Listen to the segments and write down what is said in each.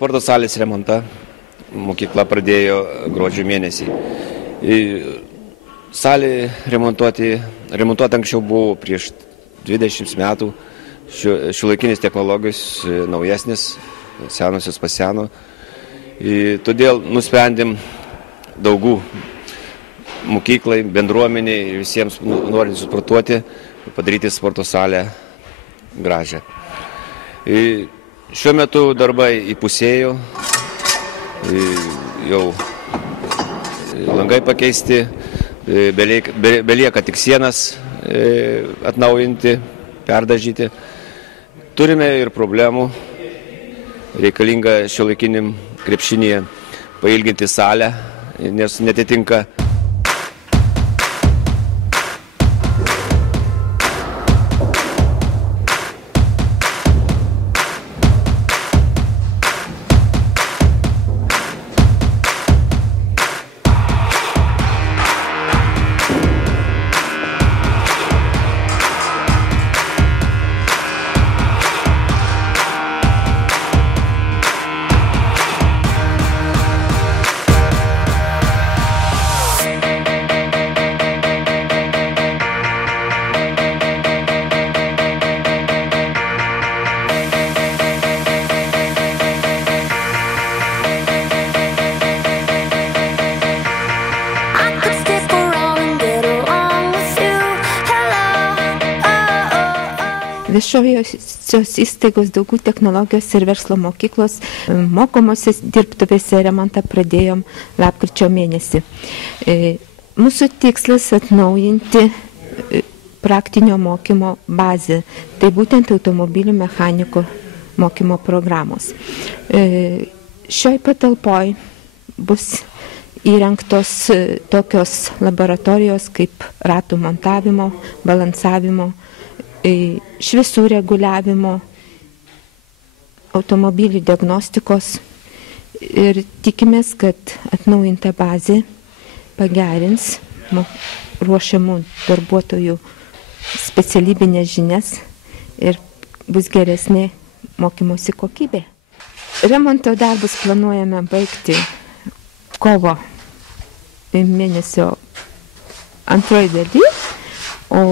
Sporto salės remontą mokykla pradėjo gruodžio mėnesį. Salė remontuoti anksčiau buvo prieš 20 metų. Šiuolaikinės technologijos naujesnės, senosios paseno. Todėl nusprendėm daugų mokyklai, bendruomeniai ir visiems norintys sportuoti padaryti sporto salę gražią. Šiuo metu darbai įpusėjo, jau langai pakeisti, belieka tik sienas atnaujinti, perdažyti. Turime ir problemų, reikalinga šiuolaikiniam krepšinyje pailginti salę, nes netitinka Viešojosios įstaigos Daugų technologijos ir verslo mokyklos mokomosios dirbtuvėse remontą pradėjom lapkričio mėnesį. Mūsų tikslas atnaujinti praktinio mokymo bazę, tai būtent automobilių mechanikų mokymo programos. Šioj patalpoj bus įrengtos tokios laboratorijos kaip ratų montavimo, balansavimo, šviesų reguliavimo, automobilių diagnostikos ir tikimės, kad atnaujinta bazė pagerins ruošiamų darbuotojų specialybinės žinias ir bus geresnė mokymosi kokybė. Remonto darbus planuojame baigti kovo mėnesio antroji daly, o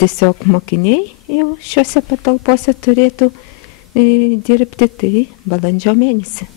tiesiog mokiniai jau šiuose patalpose turėtų dirbti tai balandžio mėnesį.